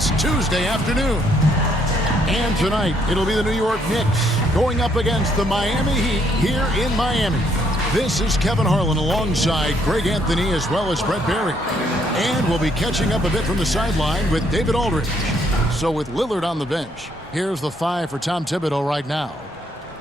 this Tuesday afternoon. And tonight, it'll be the New York Knicks going up against the Miami Heat here in Miami. This is Kevin Harlan alongside Greg Anthony as well as Brett Barry. And we'll be catching up a bit from the sideline with David Aldridge. So with Lillard on the bench, here's the 5 for Tom Thibodeau right now.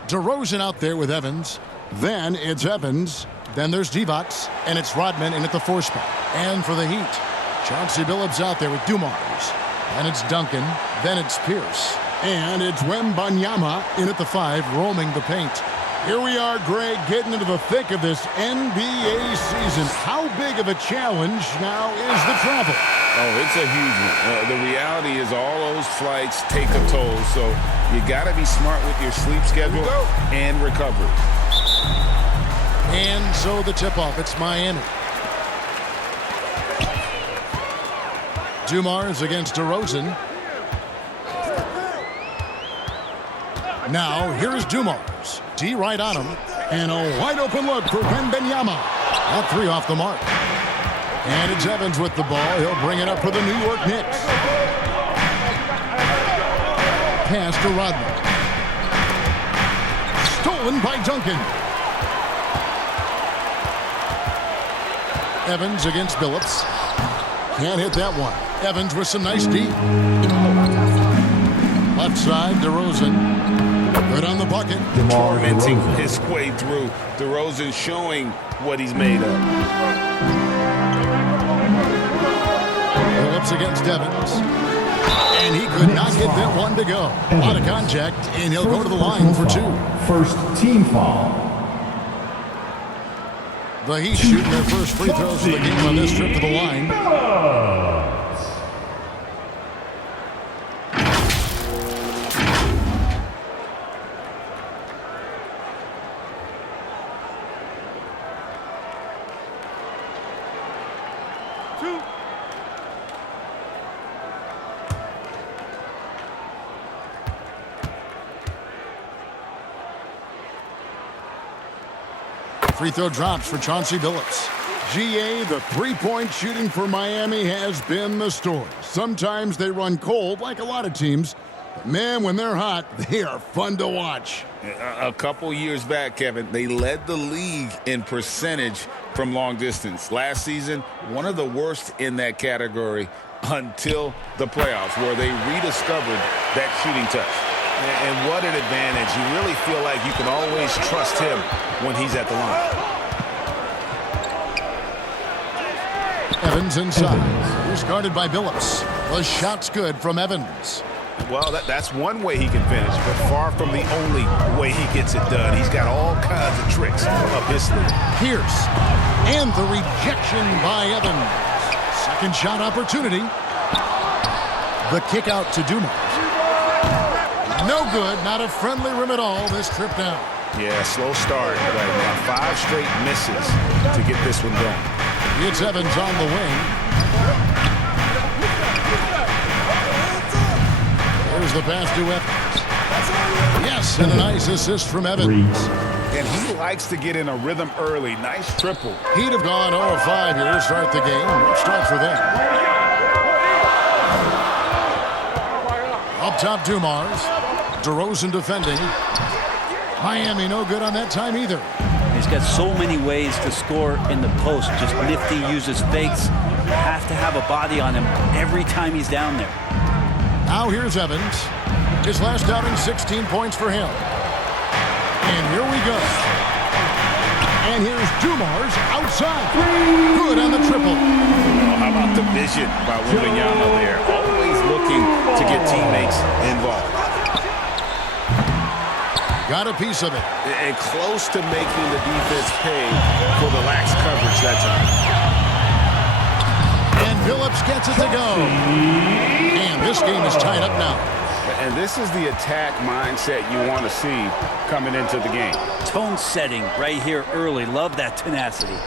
DeRozan out there with Evans. Then it's Evans. Then there's Divac. And it's Rodman in at the 4 spot. And for the Heat, Chauncey Billups out there with Dumars. And it's Duncan. Then it's Pierce. And it's Wembanyama in at the 5, roaming the paint. Here we are, Greg, getting into the thick of this NBA season. How big of a challenge now is the travel? Oh, it's a huge one. The reality is all those flights take a toll, so you got to be smart with your sleep schedule and recovery. And so the tip-off, it's Miami. Dumars against DeRozan. Now, here's Dumars. D right on him. And a wide-open look for Wembanyama. That 3 off the mark. And it's Evans with the ball. He'll bring it up for the New York Knicks. Pass to Rodman. Stolen by Duncan. Evans against Billups. Can't hit that one. Evans with some nice D. Left side, DeRozan. Good on the bucket. Tormenting his way through. DeRozan showing what he's made of. Billups against Evans. And he could not get that one to go. A lot of contact, and he'll go to the line for 2. First team foul. The Heat shooting their first free throws of the game on this trip to the line. Free throw drops for Chauncey Billups. GA, the three-point shooting for Miami has been the story. Sometimes they run cold like a lot of teams. But man, when they're hot, they are fun to watch. A couple years back, Kevin, they led the league in percentage from long distance. Last season, one of the worst in that category until the playoffs, where they rediscovered that shooting touch. And what an advantage. You really feel like you can always trust him when he's at the line. Evans inside. He's guarded by Billups. The shot's good from Evans. Well, that's one way he can finish, but far from the only way he gets it done. He's got all kinds of tricks up his sleeve. Pierce. And the rejection by Evans. Second shot opportunity. The kick out to Dumars. No good. Not a friendly rim at all this trip down. Yeah, slow start right now. 5 straight misses to get this one going. It's Evans on the wing. Here's the pass to Evans. Yes, and a nice assist from Evans. And he likes to get in a rhythm early. Nice triple. He'd have gone 0-5 here to start the game. What start for them? Up top, Dumars. DeRozan defending. Miami no good on that time either. He's got so many ways to score in the post. Just nifty, uses fakes. Have to have a body on him every time he's down there. Now here's Evans. His last outing, 16 points for him. And here we go. And here's Dumars outside. Good on the triple. Oh, how about the vision by Wembanyama there? Always looking to get teammates involved. Got a piece of it. And close to making the defense pay for the lax coverage that time. And Billups gets it to go. And this game is tied up now. And this is the attack mindset you want to see coming into the game. Tone setting right here early. Love that tenacity.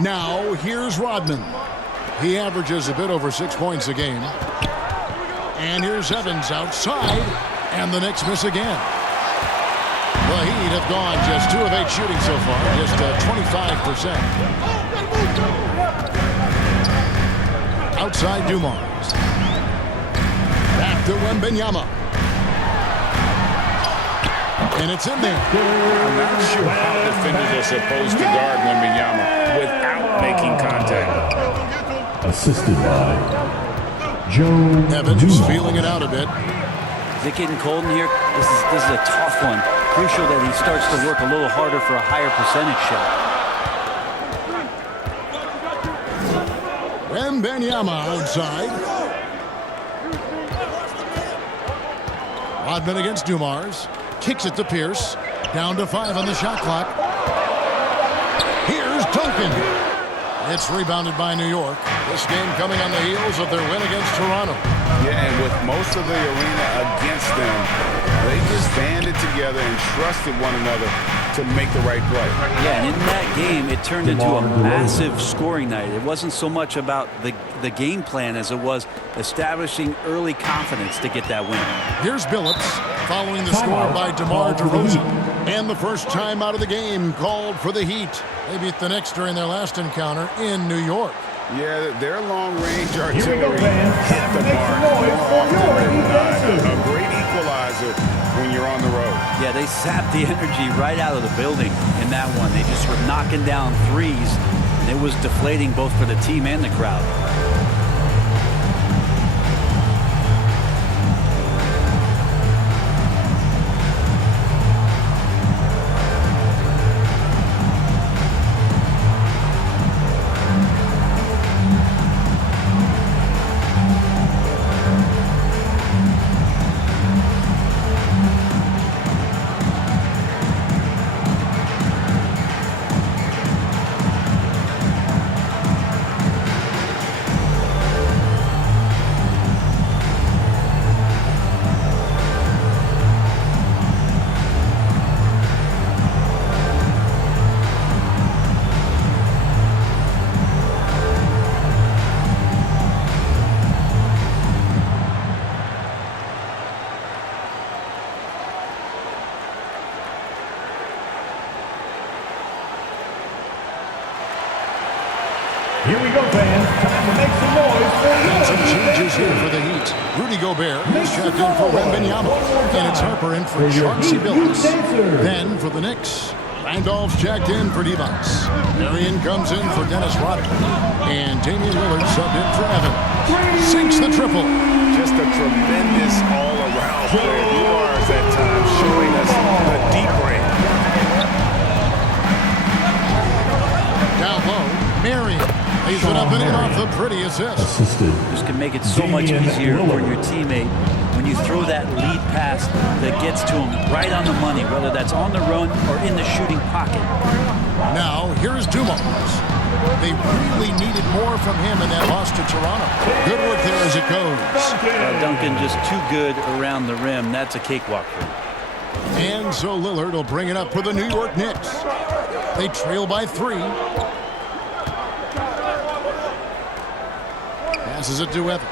Now here's Rodman. He averages a bit over 6 points a game. And here's Evans outside. And the Knicks miss again. The Heat have gone just 2 of 8 shooting so far, just 25%. Outside Dumars. to Wembanyama. And it's in there. I'm not sure how defenders are supposed to guard Wembanyama without making contact. Assisted by Joe Evans Dumars. feeling it out a bit. Is it getting cold in here? This is a tough one. Crucial that he starts to work a little harder for a higher percentage shot. Wembanyama outside. Rodman against Dumars. Kicks it to Pierce. Down to 5 on the shot clock. Here's Duncan. It's rebounded by New York. This game coming on the heels of their win against Toronto. Yeah, and with most of the arena against them, they just banded together and trusted one another to make the right play. Yeah, and in that game, it turned into a massive scoring night. It wasn't so much about the game plan as it was establishing early confidence to get that win. Here's Billups following the score by DeMar DeRozan. And the first time out of the game called for the Heat. They beat the Knicks during their last encounter in New York. Yeah, their long-range artillery hit the mark more often than not. A great equalizer when you're on the road. Yeah, they sapped the energy right out of the building in that one. They just were knocking down threes, and it was deflating both for the team and the crowd. Here we go, fans. Time to make some noise for And some the changes here for the Heat. Rudy Gobert is checked in for Wembanyama. And it's Harper in for Chauncey Billups. Then for the Knicks, Randolph's checked in for Devos. Marion comes in for Dennis Rodman. And Damian Lillard subbed in for Evans. Sinks the triple. Just a tremendous all-around player. Dumars at times showing us the deep range. Down low, Marion lays it up and in off the pretty assist. Assisted. Just can make it so much easier for your teammate when you throw that lead pass that gets to him right on the money, whether that's on the run or in the shooting pocket. Now, here's Dumars. They really needed more from him in that loss to Toronto. Good work there as it goes. Duncan just too good around the rim. That's a cakewalk for him. And so Lillard will bring it up for the New York Knicks. They trail by 3. Passes it to Evans.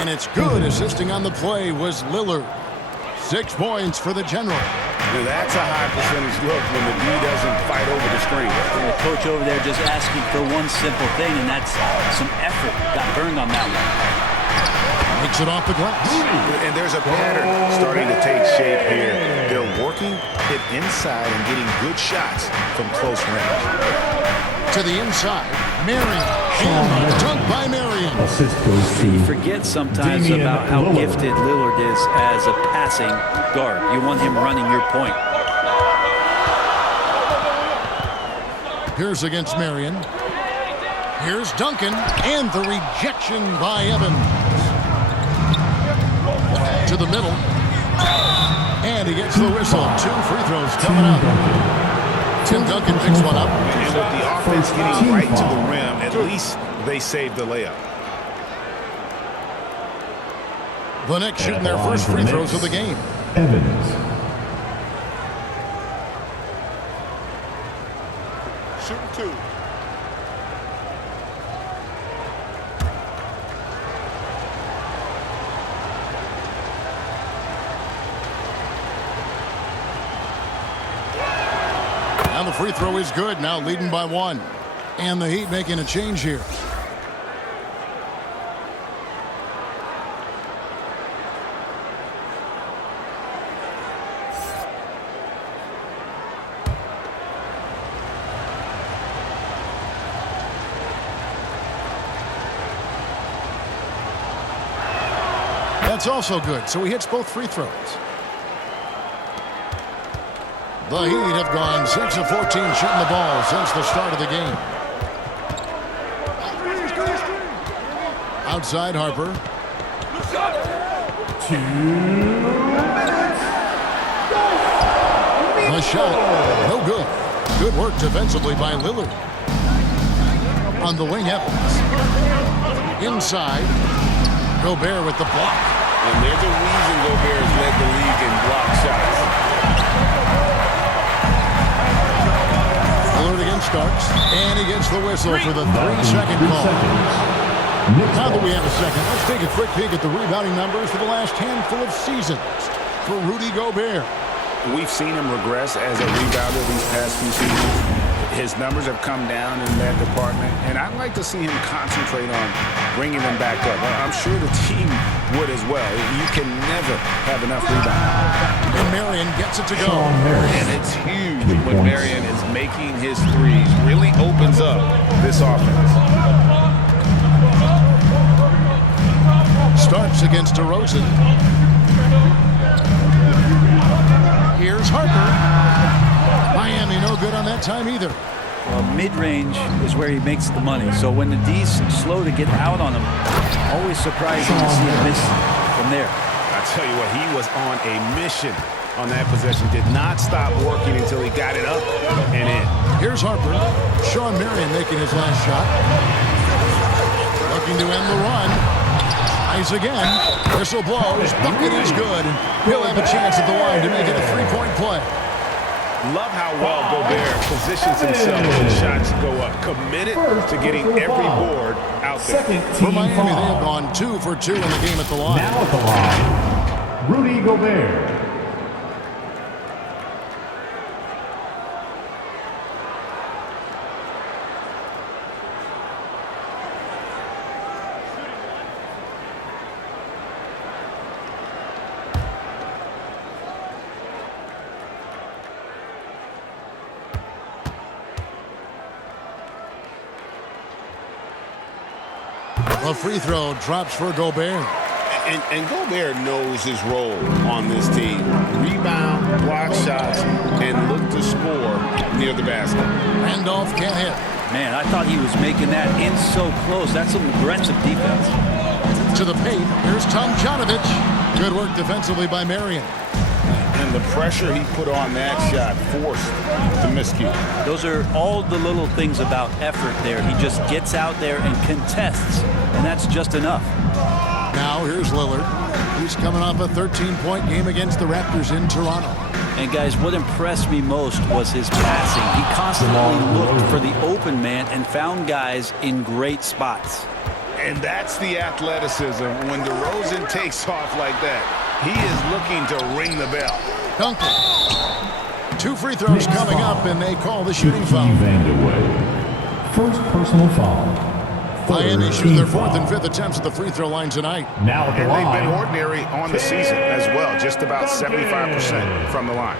And it's good. Assisting on the play was Lillard. 6 points for the General. Now that's a high percentage look when the D doesn't fight over the screen. And the coach over there just asking for one simple thing, and that's some effort. Got burned on that one. Makes it off the glass. And there's a pattern starting to take shape here. They're working it inside and getting good shots from close range. To the inside, Marion. And dunk by Marion. Assist goes to Forget sometimes Damian about how Lillard. gifted Lillard is as a passing guard. You want him running your point. Here's against Marion. Here's Duncan. And the rejection by Evans. To the middle. And he gets the whistle. 2 free throws coming up. Tim Duncan picks one up. And with the offense getting right to the rim, at least they saved the layup. The Knicks shooting their first free throws of the game. Evans. Shooting 2. Now the free throw is good. Now leading by 1. And the Heat making a change here. That's also good, so he hits both free throws. The Heat have gone 6 of 14 shooting the ball since the start of the game. Outside Harper. 2 minutes. The shot, no good. Good work defensively by Lillard. On the wing, Evans. Inside, Gobert with the block. And there's a reason Gobert has led the league in block shots. Lillard again starts, and he gets the whistle for the 3-second call. Now that we have a second, let's take a quick peek at the rebounding numbers for the last handful of seasons for Rudy Gobert. We've seen him regress as a rebounder these past few seasons. His numbers have come down in that department, and I'd like to see him concentrate on bringing them back up. I'm sure the team would as well. You can never have enough rebounds. And Marion gets it to go. And it's huge when Marion is making his threes. Really opens up this offense. Starts against DeRozan. Here's Harper. Miami no good on that time either. Well, mid-range is where he makes the money. So when the D's slow to get out on him, always surprising to see him miss from there. I tell you what, he was on a mission on that possession. Did not stop working until he got it up and in. Here's Harper. Sean Marion making his last shot. Looking to end the run. Eyes again. Whistle blows. Bucket is good. He'll have a chance at the line to make it a three-point play. Love how well Gobert positions himself when the shots go up. Committed to getting every board out there. For Miami, they have gone 2 for 2 in the game at the line. Now at the line, Rudy Gobert. A free throw drops for Gobert. And Gobert knows his role on this team. Rebound, block shots, and look to score near the basket. Randolph can't hit. Man, I thought he was making that in so close. That's some aggressive defense. To the paint. Here's Tomjanovich. Good work defensively by Marion. And the pressure he put on that shot forced the miscue. Those are all the little things about effort there. He just gets out there and contests, and that's just enough. Now here's Lillard. He's coming off a 13-point game against the Raptors in Toronto. And guys, what impressed me most was his passing. He constantly looked for the open man and found guys in great spots. And that's the athleticism when DeRozan takes off like that. He is looking to ring the bell. Duncan. 2 free throws coming up, and they call the shooting foul. First personal foul. Miami shooting their 4th and 5th attempts at the free throw line tonight. Now at the And line. they've been ordinary on the season as well, just about 75% from the line.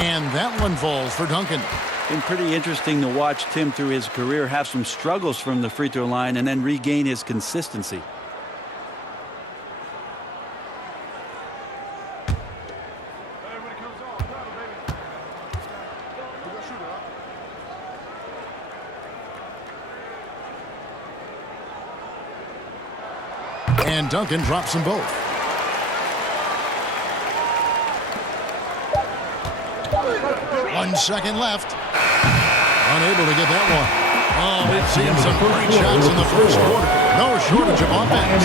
And that one falls for Duncan. Been pretty interesting to watch Tim through his career have some struggles from the free throw line and then regain his consistency. And Duncan drops them both. One second left. Unable to get that one. Oh, we've seen some great shots in the first quarter. No shortage of offense.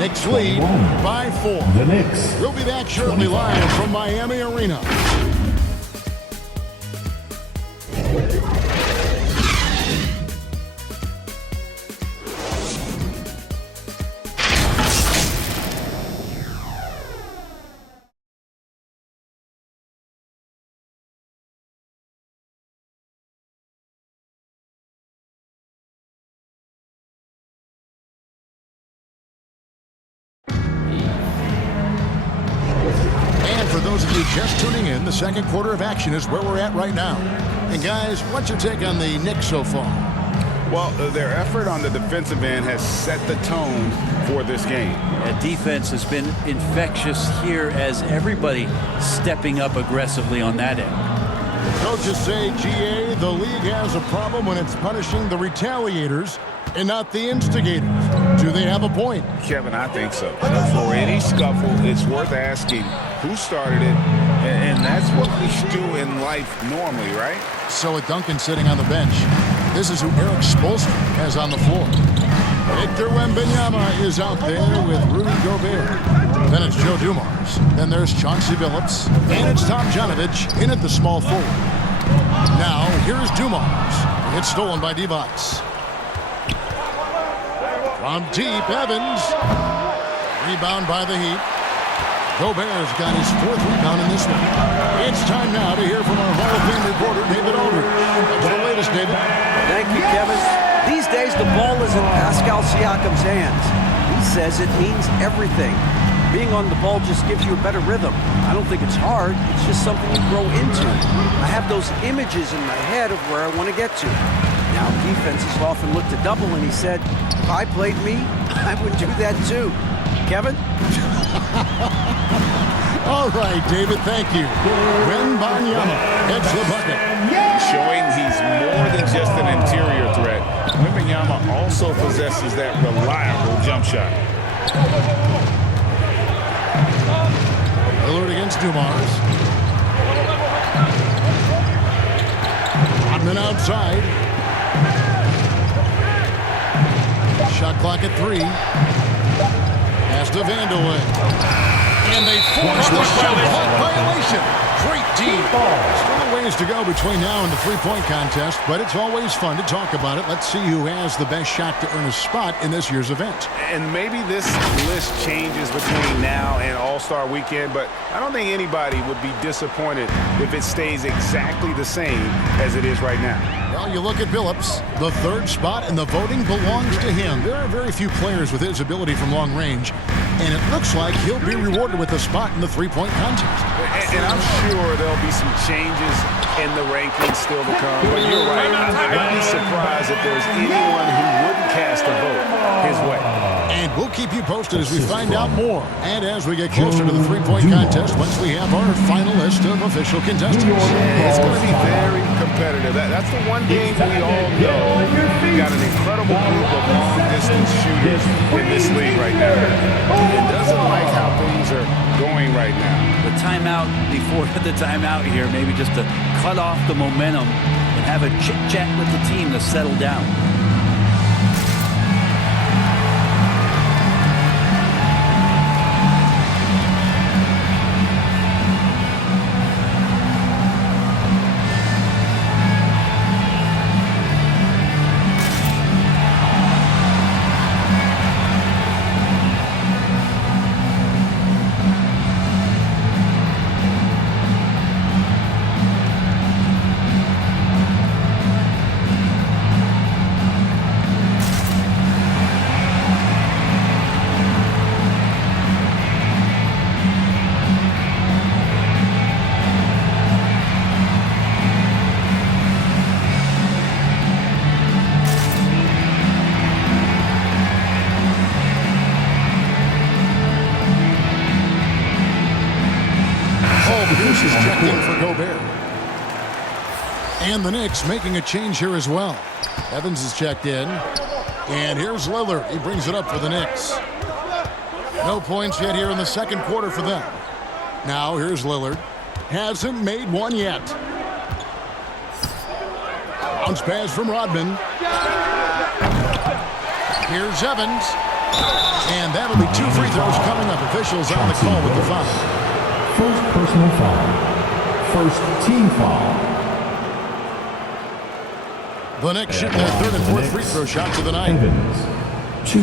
Knicks lead by 4. The Knicks. We'll be back shortly live from Miami Arena. just tuning in, the second quarter of action is where we're at right now. And guys, what's your take on the Knicks so far? Well, their effort on the defensive end has set the tone for this game. That defense has been infectious here as everybody stepping up aggressively on that end. Coaches say, GA, the league has a problem when it's punishing the retaliators and not the instigators. Do they have a point? Kevin, I think so. For any scuffle, it's worth asking who started it, and that's what we do in life normally, right? So with Duncan sitting on the bench, this is who Eric Spoelstra has on the floor. Victor Wembanyama is out there with Rudy Gobert. Then it's Joe Dumars. Then there's Chauncey Billups. And it's Tom Janovich in at the small forward. Now, here's Dumars. It's stolen by Divac. From deep, Evans. Rebound by the Heat. Gobert's got his fourth rebound in this one. It's time now to hear from our Hall of Fame reporter, David Aldridge. What's the latest, David? Thank you, Kevin. These days, the ball is in Pascal Siakam's hands. He says it means everything. Being on the ball just gives you a better rhythm. I don't think it's hard. It's just something you grow into. I have those images in my head of where I want to get to. Now, defenses often look to double, and he said, if I played me, I would do that too. Kevin? All right, David, thank you. Wembanyama heads the bucket. Showing he's more than just an interior threat. Wembanyama also possesses that reliable jump shot. Lillard against Dumars. Rodman outside. Shot clock at 3. Pass to Vanderlyn. And they force the shot clock violation. Great team. Still a ways to go between now and the three-point contest, but it's always fun to talk about it. Let's see who has the best shot to earn a spot in this year's event. And maybe this list changes between now and All-Star Weekend, but I don't think anybody would be disappointed if it stays exactly the same as it is right now. Well, you look at Billups, the third spot, and the voting belongs to him. There are very few players with his ability from long range, and it looks like he'll be rewarded with a spot in the three-point contest. And I'm sure there'll be some changes in the rankings still to come, but you're right. I'd be surprised if there's anyone who wouldn't cast a vote his way. And we'll keep you posted as we find out more, and as we get closer to the three-point contest once we have our final list of official contestants. It's going to be very competitive. That's the one game we all know. We've got an incredible group of long-distance shooters in this league right now. It doesn't like how things are going right now. The timeout before the timeout here, maybe just to cut off the momentum and have a chit-chat with the team to settle down. Pierce is checked in for Gobert. And the Knicks making a change here as well. Evans is checked in. And here's Lillard. He brings it up for the Knicks. No points yet here in the second quarter for them. Now here's Lillard. Hasn't made one yet. Bounce pass from Rodman. Here's Evans. And that'll be 2 free throws coming up. Officials on the call with the foul. First personal foul. First team foul. The Knicks shooting their third and fourth free throw shots of the night. Evans. 2.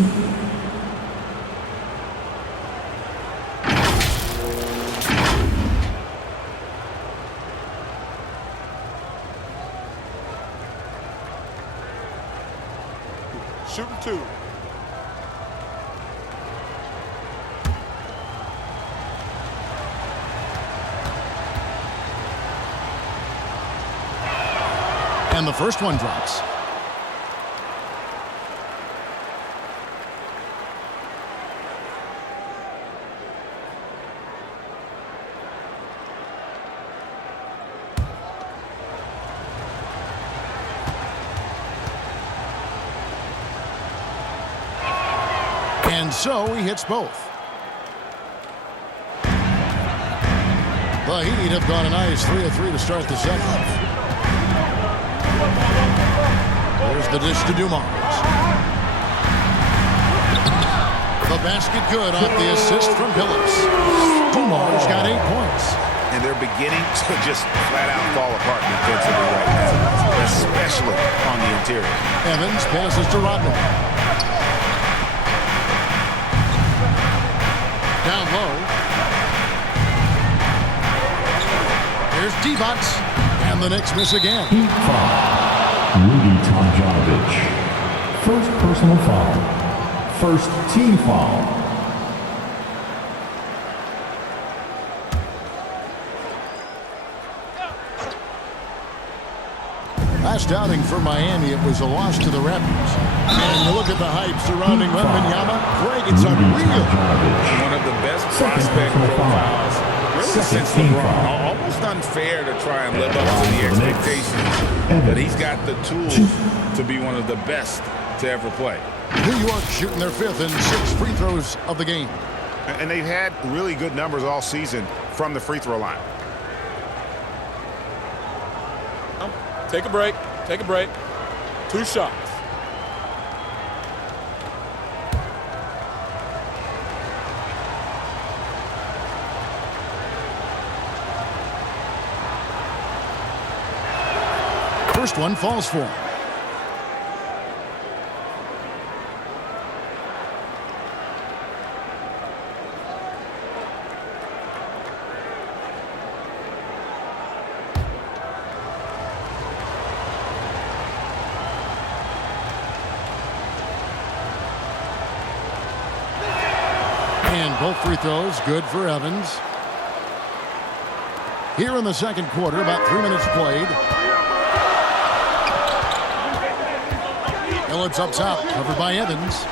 Shooting 2. And the first one drops. And so he hits both. The Heat have gone a nice 3 of 3 to start the second. There's the dish to Dumars. The basket good off the assist from Phillips. Dumars got 8 points. And they're beginning to just flat out fall apart defensively right now, especially on the interior. Evans passes to Rodman. Down low. Here's D-Box. And the Knicks miss again. Heat foul. Rudy Tomjanovich. First personal foul. First team foul. Last outing for Miami, it was a loss to the Raptors. And you look at the hype surrounding Wembanyama. Greg, it's unreal. One of the best prospect profiles really since LeBron. Almost unfair to try and live up to the expectations. But he's got the tools to be one of the best to ever play. New York shooting their 5th and 6th free throws of the game. And they've had really good numbers all season from the free throw line. Take a break. Take a break. 2 shots. First one falls for him. And both free throws good for Evans. Here in the second quarter, about 3 minutes played. Phillips up top, covered by Evans.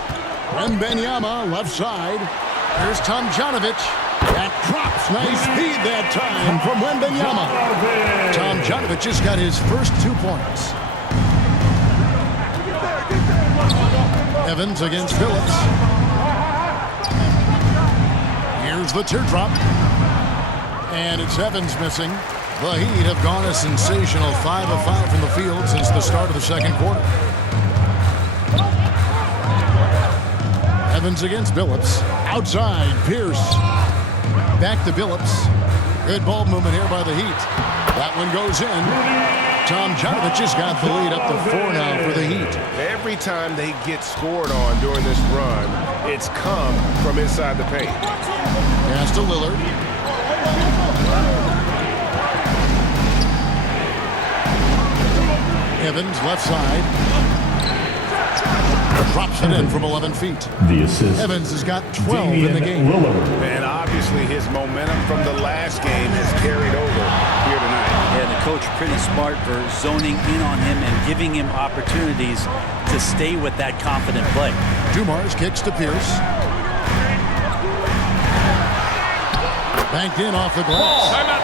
Wembanyama left side. Here's Tomjanovich. That drops. Nice feed that time from Wembanyama. Tomjanovich just got his first 2 points. Evans against Phillips. Here's the teardrop. And it's Evans missing. The Heat have gone a sensational 5 of 5 from the field since the start of the second quarter. Evans against Phillips. Outside, Pierce. Back to Phillips. Good ball movement here by the Heat. That one goes in. Tomjanovich has got the lead up to 4 now for the Heat. Every time they get scored on during this run, it's come from inside the paint. Pass to Lillard. Evans left side. Drops it in from 11 feet. The assist. Evans has got 12 in the game. And obviously his momentum from the last game has carried over here tonight. Yeah, the coach pretty smart for zoning in on him and giving him opportunities to stay with that confident play. Dumars kicks to Pierce. Banked in off the glass. Timeout.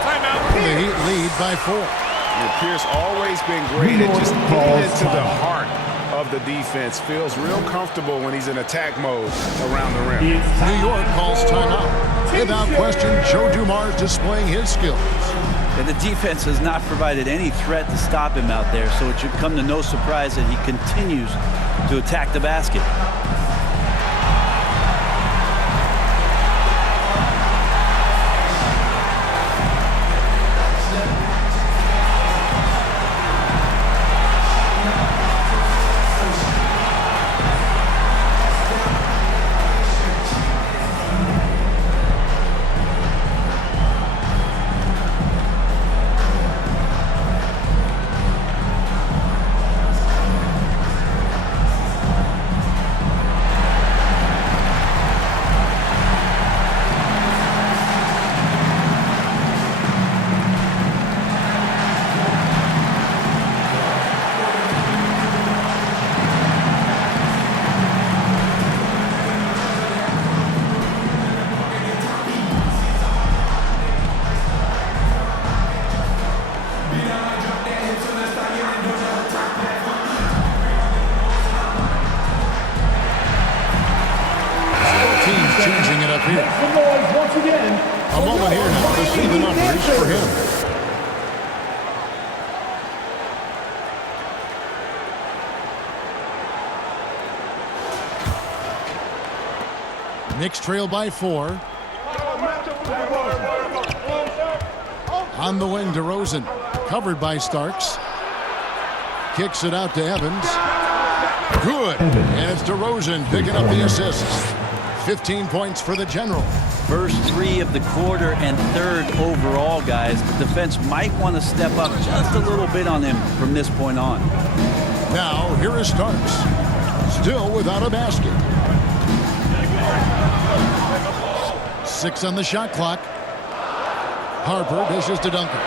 The Heat lead by 4. And Pierce always been great at just getting into the heart of the defense. Feels real comfortable when he's in attack mode around the rim. New York calls timeout. Without question, Joe Dumars displaying his skills. And the defense has not provided any threat to stop him out there, so it should come to no surprise that he continues to attack the basket. here. Make some noise once again. A moment here now to see the numbers for him. Knicks trail by 4. On the wing, DeRozan, covered by Starks. Kicks it out to Evans. Good. And it's DeRozan picking up the assist. 15 points for the General. First 3 of the quarter and 3rd overall, guys. The defense might want to step up just a little bit on him from this point on. Now, here is Starks. Still without a basket. 6 on the shot clock. Harper dishes to Duncan.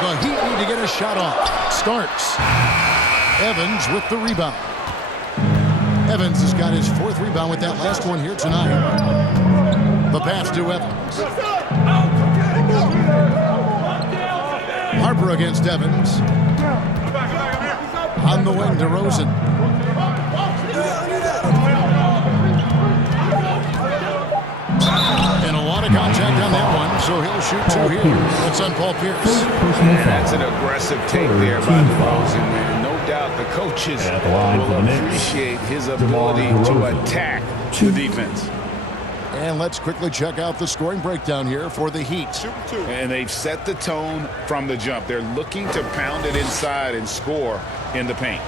The Heat need to get a shot off. Starks. Evans with the rebound. Evans has got his 4th rebound with that last one here tonight. The pass to Evans. Harper against Evans. On the wing, DeRozan. And a lot of contact on that one, so he'll shoot 2 here. That's on Paul Pierce. And that's an aggressive take there by DeRozan, man. No doubt the coaches will appreciate his ability to attack the defense. And let's quickly check out the scoring breakdown here for the Heat. And they've set the tone from the jump. They're looking to pound it inside and score in the paint.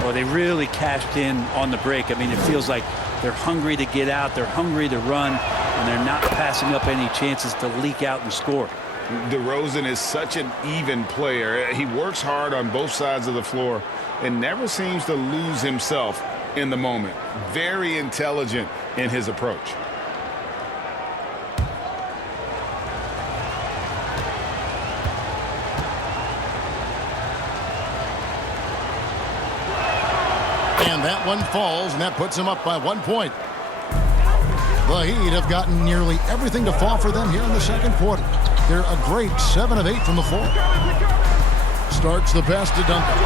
Well, they really cashed in on the break. I mean, it feels like they're hungry to get out. They're hungry to run, and they're not passing up any chances to leak out and score. DeRozan is such an even player. He works hard on both sides of the floor and never seems to lose himself in the moment. Very intelligent in his approach. And that one falls, and that puts them up by 1 point. The Heat have gotten nearly everything to fall for them here in the second quarter. They're a great 7 of 8 from the floor. Starts the pass to Duncan,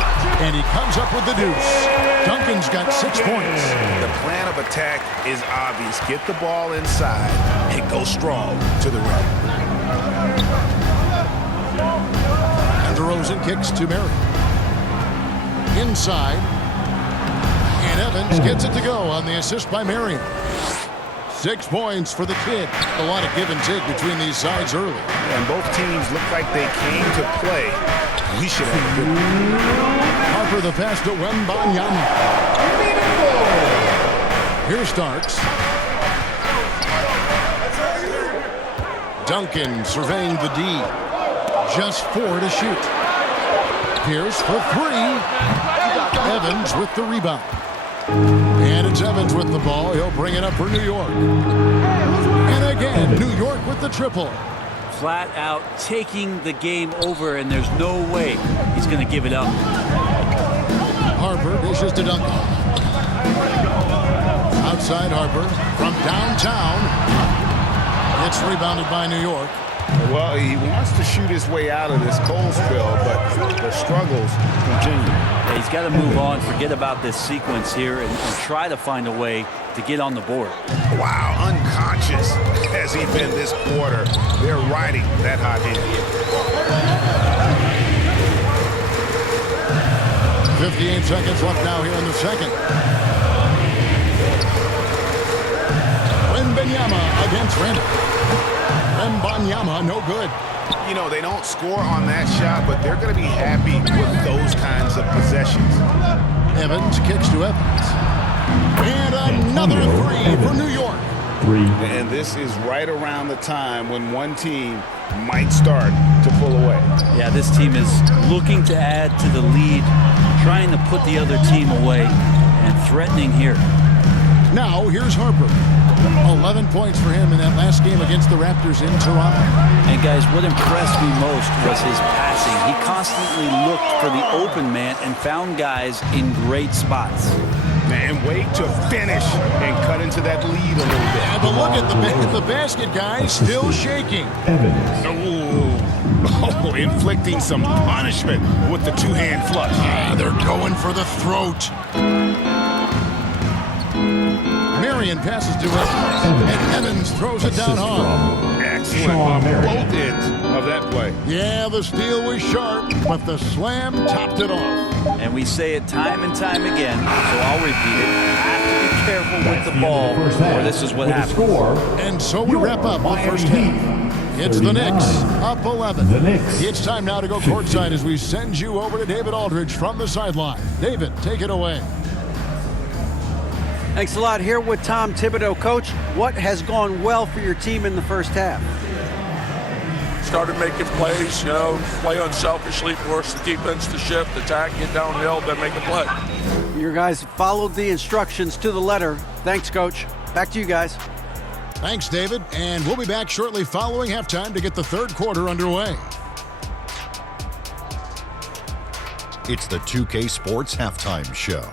and he comes up with the deuce. Duncan's got 6 points. The plan of attack is obvious. Get the ball inside and go strong to the rim. And DeRozan kicks to Murray. Inside. And Evans gets it to go on the assist by Marion. 6 points for the kid. A lot of give and take between these sides early. And both teams look like they came to play. We should have a good one. Harper the pass to Wembanyama. Here Starks. Duncan surveying the D. Just 4 to shoot. Pierce for 3. Evans with the rebound. And it's Evans with the ball. He'll bring it up for New York. And again, New York with the triple. Flat out taking the game over, and there's no way he's going to give it up. Harper dishes to Duncan. Outside Harper from downtown. It's rebounded by New York. Well, he wants to shoot his way out of this cold spell, but the struggles continue. Yeah, he's got to move on, forget about this sequence here, and try to find a way to get on the board. Wow, unconscious has he been this quarter. They're riding that hot hand. 58 seconds left now here in the second. Wembanyama against Randall. Wembanyama, no good. You know, they don't score on that shot, but they're going to be happy with those kinds of possessions. Evans kicks to Evans. And another 3 for New York. 3. And this is right around the time when one team might start to pull away. Yeah, this team is looking to add to the lead, trying to put the other team away, and threatening here. Now, here's Harper. 11 points for him in that last game against the Raptors in Toronto. And guys, what impressed me most was his passing. He constantly looked for the open man and found guys in great spots. And wait to finish and cut into that lead a little bit. Yeah, but look at the basket, guys, still shaking. Evans. Oh, inflicting some punishment with the two-hand flush. They're going for the throat. Marion passes to Evans. And Evans throws it down hard. Excellent on both ends of that play. Yeah, the steal was sharp, but the slam topped it off. And we say it time and time again, so I'll repeat it. You have to be careful with the ball, or this is what happens. And so we wrap up the first half. It's the Knicks, up 11. It's time now to go courtside as we send you over to David Aldridge from the sideline. David, take it away. Thanks a lot. Here with Tom Thibodeau. Coach, what has gone well for your team in the first half? Started making plays, play unselfishly, force the defense to shift, attack, get downhill, then make a play. Your guys followed the instructions to the letter. Thanks, Coach. Back to you guys. Thanks, David. And we'll be back shortly following halftime to get the third quarter underway. It's the 2K Sports Halftime Show.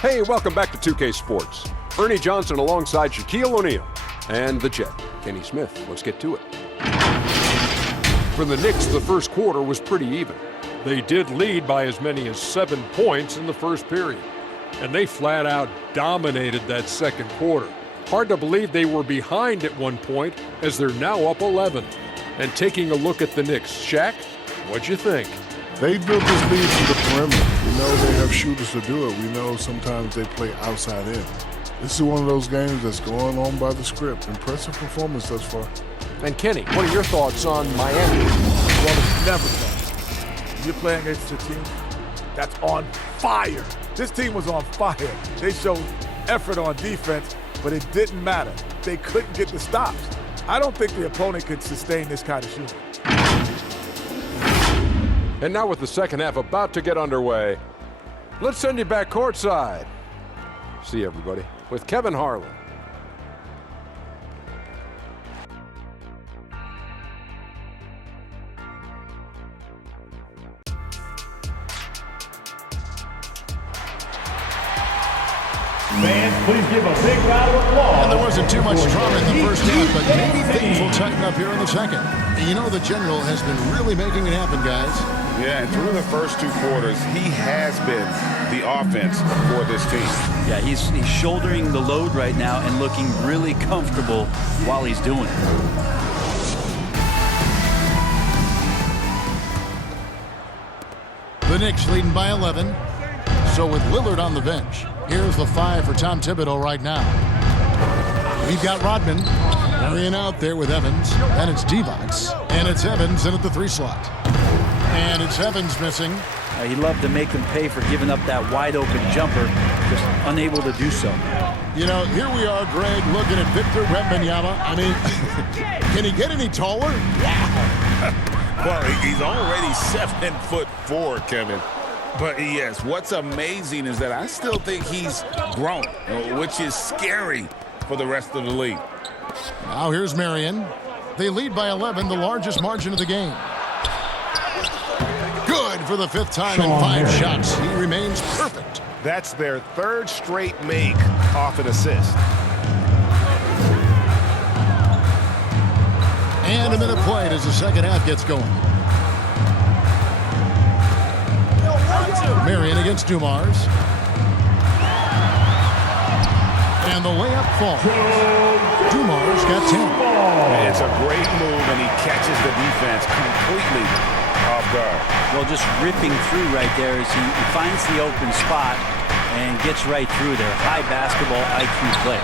Hey, welcome back to 2K Sports. Ernie Johnson alongside Shaquille O'Neal and the Jet, Kenny Smith. Let's get to it. For the Knicks, the first quarter was pretty even. They did lead by as many as 7 points in the first period, and they flat out dominated that second quarter. Hard to believe they were behind at one point as they're now up 11. And taking a look at the Knicks, Shaq, what'd you think? They built this lead from the perimeter. We know they have shooters to do it. We know sometimes they play outside in. This is one of those games that's going on by the script. Impressive performance thus far. And Kenny, what are your thoughts on Miami? Well, it's never fun. You're playing against a team that's on fire. This team was on fire. They showed effort on defense, but it didn't matter. They couldn't get the stops. I don't think the opponent could sustain this kind of shooting. And now with the second half about to get underway, let's send you back courtside. See you, everybody, with Kevin Harlan. Fans, please give a big round of applause. And there wasn't too much drama in the first half, but maybe things will tighten up here in the second. And you know the general has been really making it happen, guys. Yeah, and through the first two quarters, he has been the offense for this team. Yeah, he's shouldering the load right now and looking really comfortable while he's doing it. The Knicks leading by 11. So with Lillard on the bench, here's the 5 for Tom Thibodeau right now. We've got Rodman carrying out there with Evans. And it's D-Box. And it's Evans in at the 3 slot. And it's Evans missing. He loved to make them pay for giving up that wide-open jumper, just unable to do so. You know, here we are, Greg, looking at Victor Wembanyama. I mean, can he get any taller? Wow. Well, he's already 7'4", Kevin. But yes, what's amazing is that I still think he's grown, which is scary for the rest of the league. Now here's Marion. They lead by 11, the largest margin of the game. Good for the 5th time in 5 shots. He remains perfect. That's their 3rd straight make off an assist. And a minute played as the second half gets going. Marion against Dumars. And the layup falls. Dumars got 10. It's a great move, and he catches the defense completely off guard. Well, just ripping through right there as he finds the open spot and gets right through there. High basketball IQ play.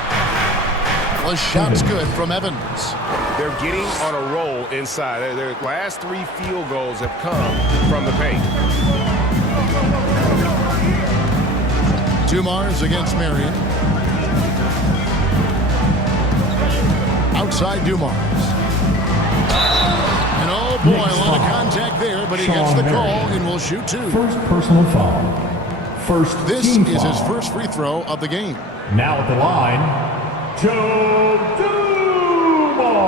The shot's good from Evans. They're getting on a roll inside. Their last 3 field goals have come from the paint. Dumars against Marion. Outside Dumars. And oh boy, a lot of contact there, but he gets the call and will shoot 2. First personal foul. This is his first free throw of the game. Now at the line, Joe Dumars.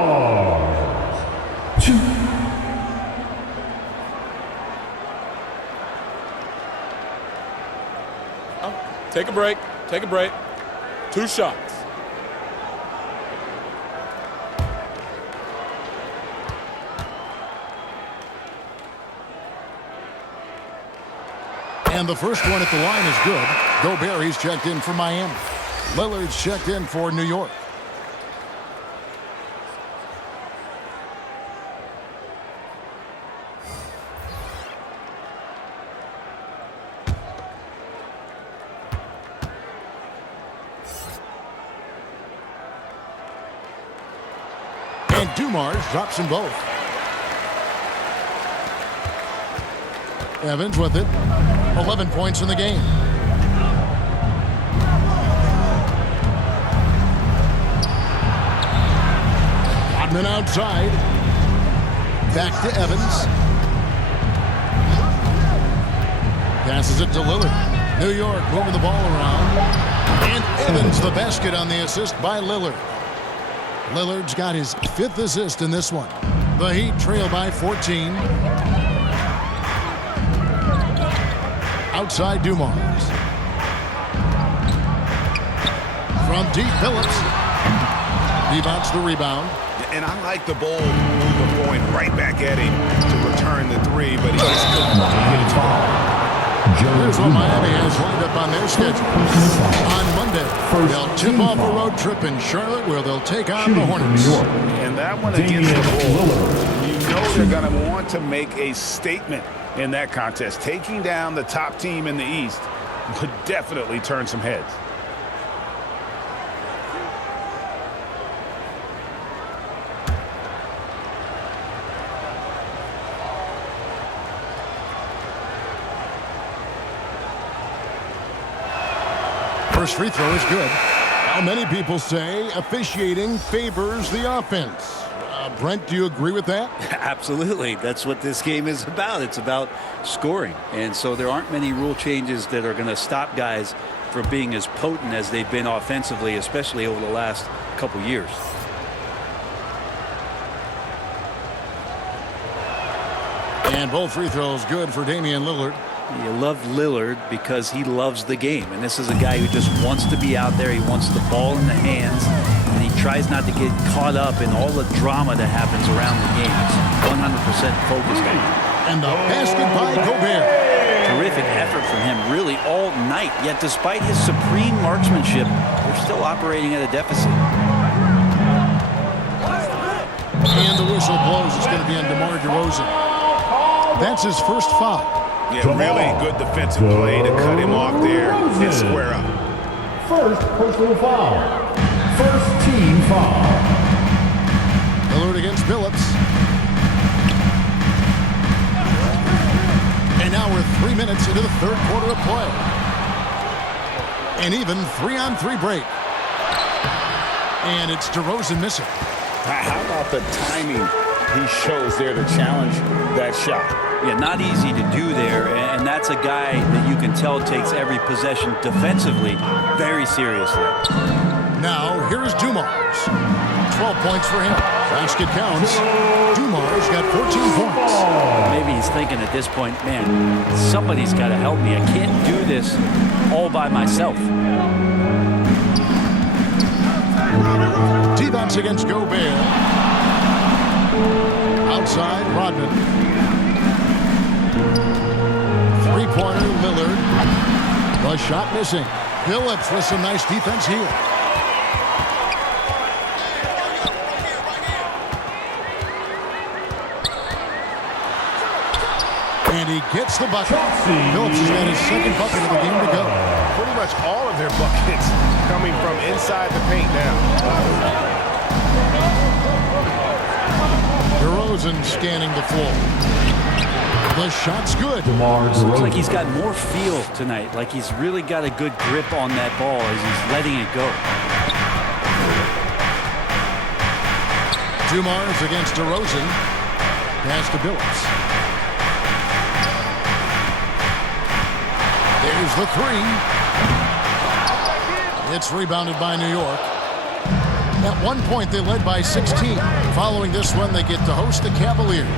Take a break. Take a break. 2 shots. And the first one at the line is good. Gobert, he's checked in for Miami. Lillard's checked in for New York. And Dumars drops them both. Evans with it. 11 points in the game. Rodman outside. Back to Evans. Passes it to Lillard. New York moving the ball around. And Evans the basket on the assist by Lillard. Lillard's got his 5th assist in this one. The Heat trail by 14. Outside Dumars. From deep, Phillips. Rebounds the rebound. And I like the bold move of going right back at him to return the 3, but he just couldn't get it to go. Here's what Miami has lined up on their schedule. On Monday, they'll tip off a road trip in Charlotte where they'll take on the Hornets. And that one against the Bulls, you know they're going to want to make a statement in that contest. Taking down the top team in the East would definitely turn some heads. First free throw is good. Now, many people say officiating favors the offense. Brent, do you agree with that? Absolutely. That's what this game is about. It's about scoring. And so there aren't many rule changes that are going to stop guys from being as potent as they've been offensively, especially over the last couple years. And both free throws good for Damian Lillard. You love Lillard because he loves the game. And this is a guy who just wants to be out there. He wants the ball in the hands. And he tries not to get caught up in all the drama that happens around the game. It's 100% focused on it. And the basket by Gobert. Terrific effort from him really all night. Yet despite his supreme marksmanship, they're still operating at a deficit. And the whistle blows. It's going to be on DeMar DeRozan. That's his first foul. Yeah, really good defensive play to cut him off there and square up. First personal foul. First team foul. Lillard against Phillips. And now we're 3 minutes into the third quarter of play. An even 3-on-3 break. And it's DeRozan missing. How about the timing he shows there to challenge that shot? Yeah, not easy to do there, and that's a guy that you can tell takes every possession defensively very seriously. Now, here's Dumars. 12 points for him. Basket counts. Dumars got 14 points. Maybe he's thinking at this point, man, somebody's got to help me. I can't do this all by myself. Defense against Gobert. Outside, Rodman. Three-pointer, Lillard. The shot missing. Phillips with some nice defense here. And he gets the bucket. Phillips has got his second bucket of the game to go. Pretty much all of their buckets coming from inside the paint now. DeRozan scanning the floor. The shot's good. Looks like he's got more feel tonight. Like he's really got a good grip on that ball as he's letting it go. Dumars against DeRozan. Pass to Phillips. There's the three. It's rebounded by New York. At one point, they led by 16. Following this one, they get to host the Cavaliers.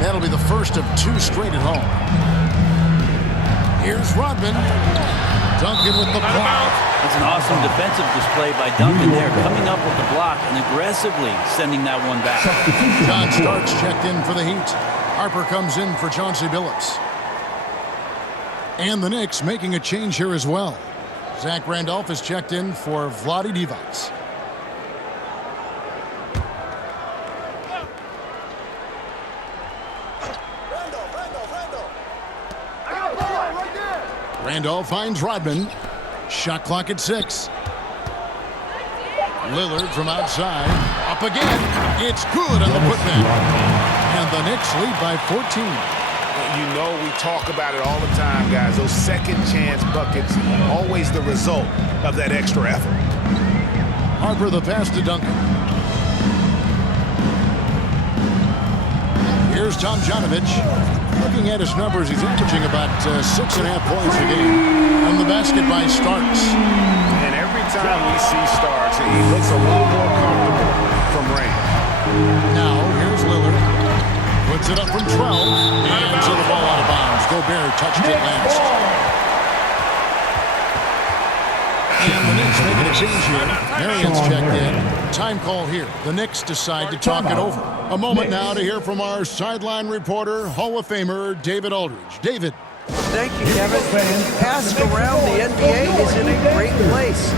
That'll be the first of 2 straight at home. Here's Rodman. Duncan with the block. That's an awesome defensive display by Duncan there, coming up with the block and aggressively sending that one back. John Starks checked in for the Heat. Harper comes in for Chauncey Billups. And the Knicks making a change here as well. Zach Randolph is checked in for Vlade Divac. Randolph finds Rodman. Shot clock at 6. Lillard from outside. Up again. It's good on the putback. And the Knicks lead by 14. You know we talk about it all the time, guys. Those second chance buckets, always the result of that extra effort. Harper the pass to Duncan. Here's Tomjanovich. Looking at his numbers, he's averaging about 6.5 points a game. And the basket by Starks. And every time we see Starks, he looks a little more comfortable from range. Now, here's Lillard. Puts it up from 12. And so the ball out of bounds. Gobert touched it last. And the Knicks making a change here. Marion's checked in. Time call here. The Knicks decide to talk it over. A moment now to hear from our sideline reporter, Hall of Famer David Aldridge. David. Thank you, Kevin. Passing around the NBA is in a great place.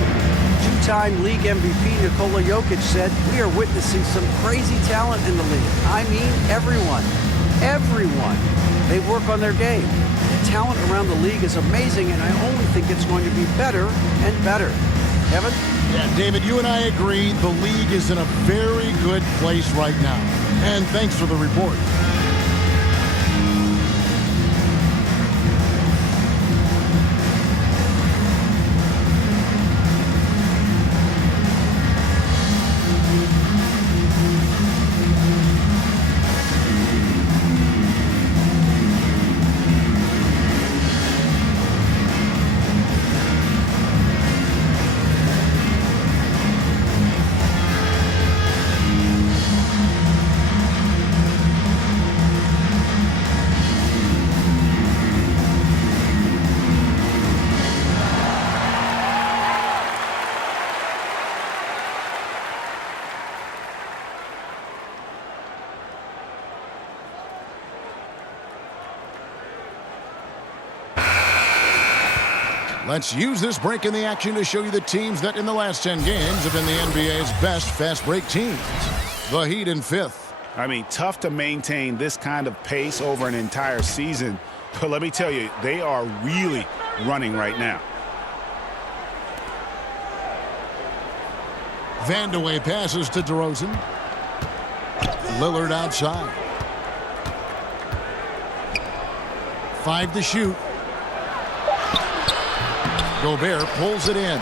Two-time league MVP Nikola Jokic said, "We are witnessing some crazy talent in the league. I mean, everyone. Everyone. They work on their game. The talent around the league is amazing, and I only think it's going to be better and better." Kevin? Yeah, David, you and I agree the league is in a very good place right now. And thanks for the report. Let's use this break in the action to show you the teams that in the last 10 games have been the NBA's best fast break teams. The Heat in 5th. I mean, tough to maintain this kind of pace over an entire season. But let me tell you, they are really running right now. Vandeweghe passes to DeRozan. Lillard outside. 5 to shoot. Gobert pulls it in.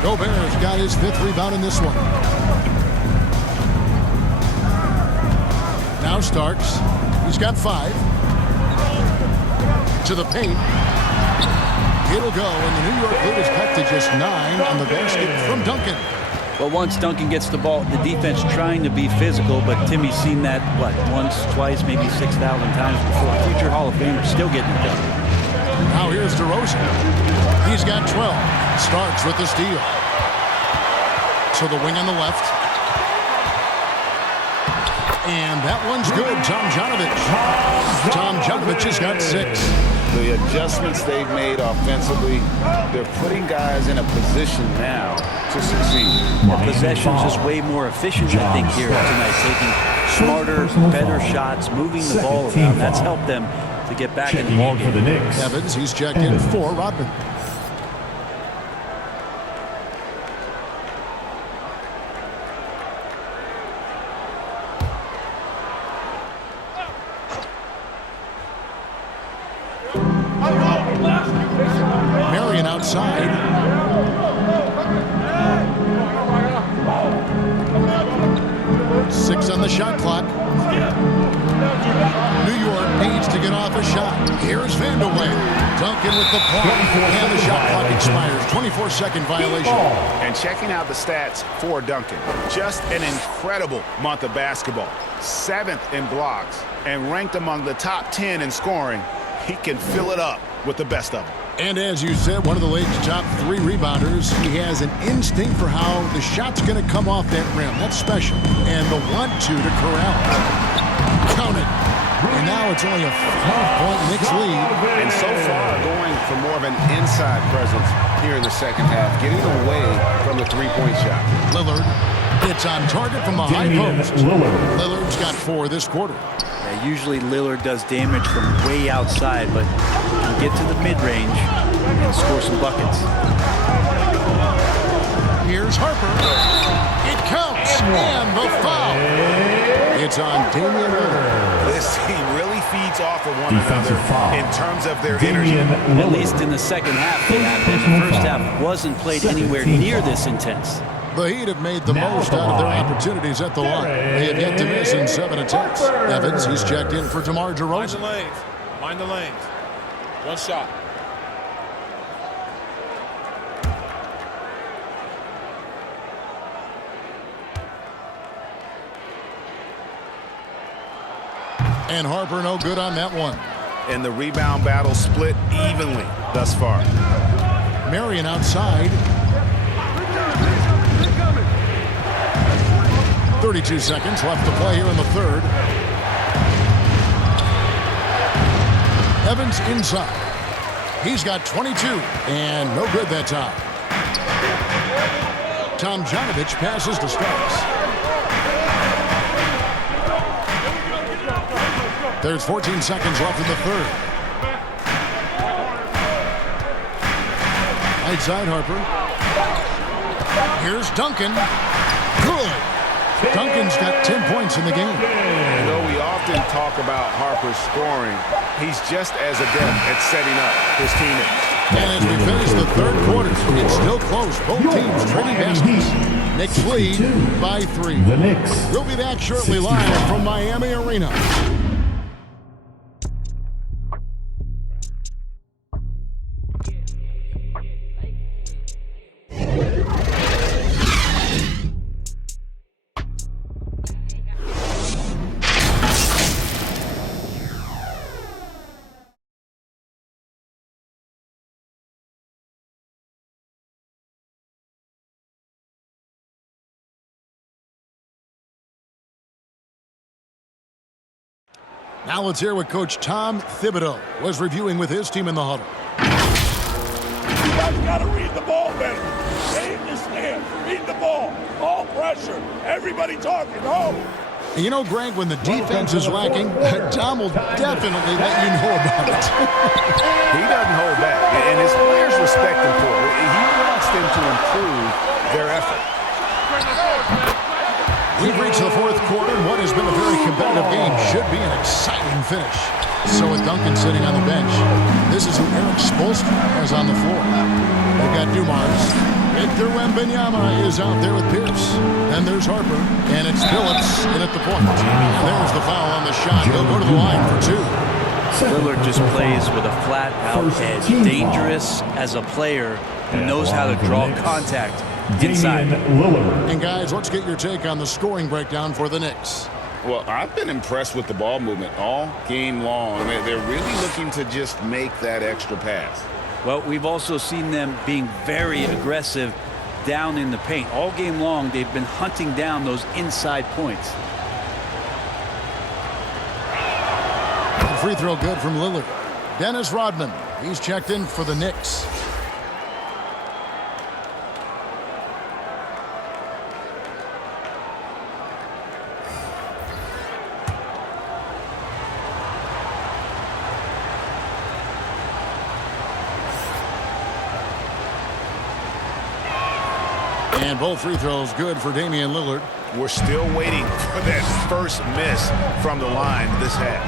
Gobert's got his 5th rebound in this one. Now Starks. He's got 5. To the paint. It'll go, and the New York lead is cut to just 9 on the basket from Duncan. Well, once Duncan gets the ball, the defense trying to be physical, but Timmy's seen that, what, once, twice, maybe 6,000 times before. Future Hall of Famer still getting it done. Now here's DeRozan. He's got 12. Starks with the steal. To the wing on the left. And that one's good. Tomjanovich has got 6. The adjustments they've made offensively, they're putting guys in a position now to succeed. Possession's just way more efficient, I think, here tonight. Taking smarter, better shots, moving the ball around. That's helped them to get back in the game. For the Knicks. Evans, he's checked in for Rodman. Marion outside. Six on the shot clock. New York needs to get off a shot. Here's Vandeweghe. Duncan with the block. And the shot clock expires. 24-second violation. And checking out the stats for Duncan. Just an incredible month of basketball. 7th in blocks and ranked among the top 10 in scoring. He can fill it up with the best of them. And as you said, one of the league's top 3 rebounders. He has an instinct for how the shot's going to come off that rim. That's special. And the 1-2 to corral. Count it. And now it's only a 5-point Knicks lead. And so far, going for more of an inside presence here in the second half, getting away from the three-point shot. Lillard, it's on target from the high post. Lillard's got 4 this quarter. Yeah, usually Lillard does damage from way outside, but can get to the mid-range and score some buckets. Here's Harper. It counts, and the foul. It's on Damian Lillard. This team really feeds off of one another in terms of their energy. At least in the second half, they have. The first half wasn't played anywhere near this intense. The Heat have made the most out of their opportunities at the line. They have yet to miss in 7 attempts. Evans, he's checked in for DeMar DeRozan. Mind the lanes. Mind the lanes. One shot. And Harper no good on that one. And the rebound battle split evenly thus far. Marion outside. 32 seconds left to play here in the third. Evans inside. He's got 22, and no good that time. Tomjanovich passes to Starks. There's 14 seconds left in the third. Right side, Harper. Here's Duncan. Good. Duncan's got 10 points in the game. You know, we often talk about Harper's scoring. He's just as adept at setting up his teammates. And as we finish the third quarter, it's still close. Both teams trading baskets. Knicks lead by 3. The Knicks. We'll be back shortly live from Miami Arena. Now let's hear what Coach Tom Thibodeau was reviewing with his team in the huddle. You guys got to read the ball better. Stay in your stance. Read the ball. All pressure. Everybody talking. Oh. You know, Greg, when the defense is lacking, Tom will definitely let you know about it. He doesn't hold back, and his players respect him for it. He wants them to improve their effort. We've reached the fourth quarter, and what has been a very competitive game should be an exciting finish. So with Duncan sitting on the bench, this is who Eric Spoelstra has on the floor. They've got Dumars. Victor Wembanyama is out there with Pierce. Then there's Harper, and it's Phillips in at the point. And there's the foul on the shot. He'll go to the line for 2. Lillard just plays with a flat-out edge. Dangerous as a player. He knows how to draw contact inside. And guys, let's get your take on the scoring breakdown for the Knicks. Well, I've been impressed with the ball movement all game long. They're really looking to just make that extra pass. Well, we've also seen them being very aggressive down in the paint. All game long, they've been hunting down those inside points. The free throw good from Lillard. Dennis Rodman, he's checked in for the Knicks. And both free throws good for Damian Lillard. We're still waiting for that first miss from the line this half.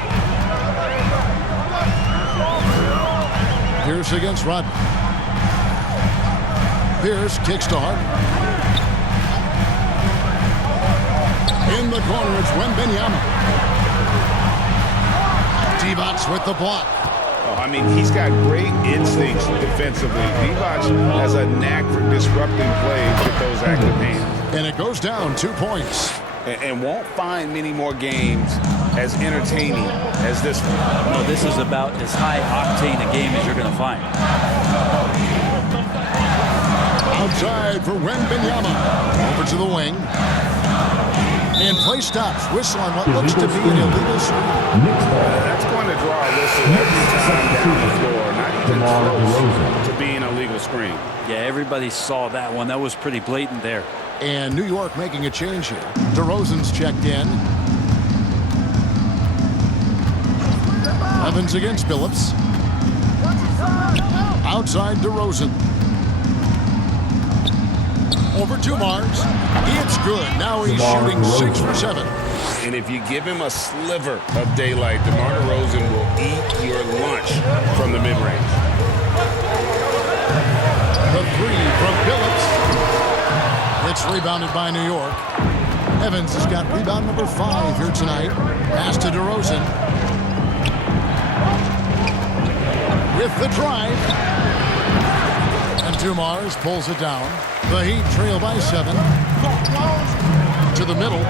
Pierce against Rodman. Pierce kicks to Harden. In the corner, it's Wembanyama. Divac with the block. I mean, he's got great instincts defensively. Divac has a knack for disrupting plays with those active hands. And it goes down 2 points. And won't find many more games as entertaining as this one. No, this is about as high-octane a game as you're going to find. Outside for Wembanyama. Over to the wing. And play stops. Whistle on what looks to be an illegal screen. Knicks ball. That's going to draw a whistle every time down the floor. Not even close to being a legal screen. Yeah, everybody saw that one. That was pretty blatant there. And New York making a change here. DeRozan's checked in. Evans against Phillips. Outside DeRozan. Over to Mars. It's good. Now he's shooting 6 for 7. And if you give him a sliver of daylight, DeMar DeRozan will eat your lunch from the mid-range. The 3 from Phillips. It's rebounded by New York. Evans has got rebound number 5 here tonight. Pass to DeRozan. With the drive. And Dumars pulls it down. The Heat trail by 7. To the middle.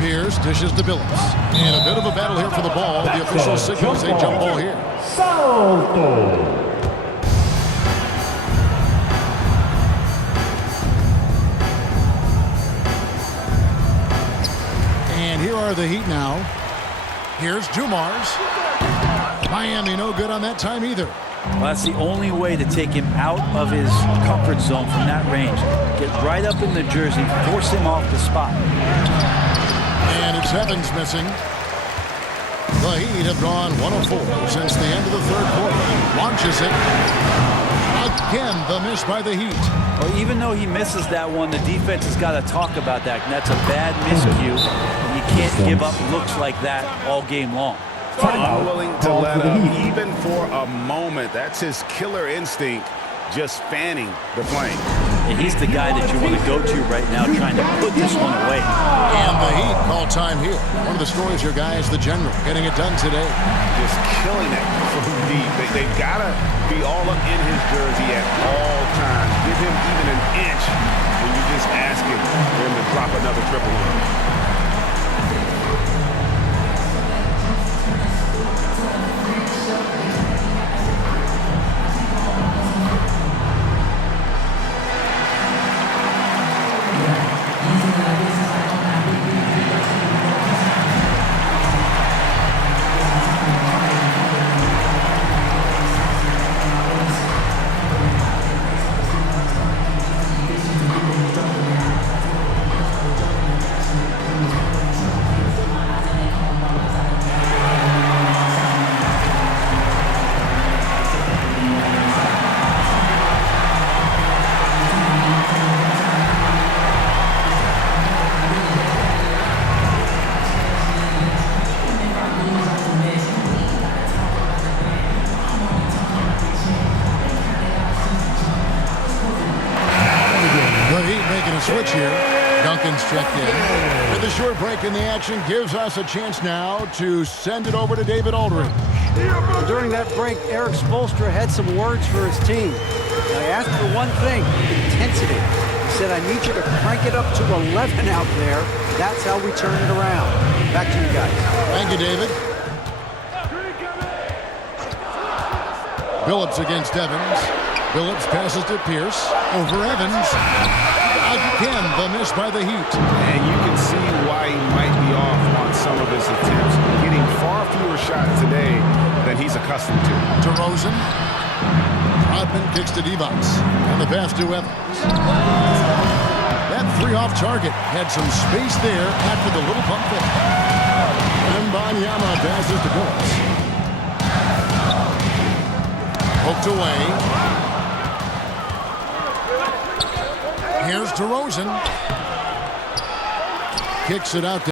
Pierce dishes to Billups. And a bit of a battle here for the ball. The official signals a jump ball here. Salto. And here are the Heat now. Here's Dumars. Miami no good on that time either. Well, that's the only way to take him out of his comfort zone from that range. Get right up in the jersey, force him off the spot. And it's Evans missing. The Heat have gone 1 of 4 since the end of the third quarter. Launches it. Again, the miss by the Heat. Well, even though he misses that one, the defense has got to talk about that. And that's a bad miscue. And you can't give up looks like that all game long. Unwilling to let up, even for a moment. That's his killer instinct, just fanning the flame. And he's the guy that you want to go to right now, trying to put this one away. And the Heat call time here. One of the stories here, guys, the General getting it done today. Just killing it from deep. They've got to be all up in his jersey at all times. Give him even an inch when you're just asking him to drop another triple on him. Switch here. Duncan's checked in. With a short break in the action gives us a chance now to send it over to David Aldridge. During that break, Eric Spoelstra had some words for his team. I asked for one thing, intensity. He said, I need you to crank it up to 11 out there. That's how we turn it around. Back to you guys. Thank you, David. Phillips against Evans. Phillips passes to Pierce. Over Evans. Again, the miss by the Heat. And you can see why he might be off on some of his attempts. Getting far fewer shots today than he's accustomed to. DeRozan. Rodman kicks to Divac. And the pass to Evans. That 3 off target had some space there after the little pump fake. And Banyama passes to Phillips. Poked away. Here's DeRozan. Kicks it out to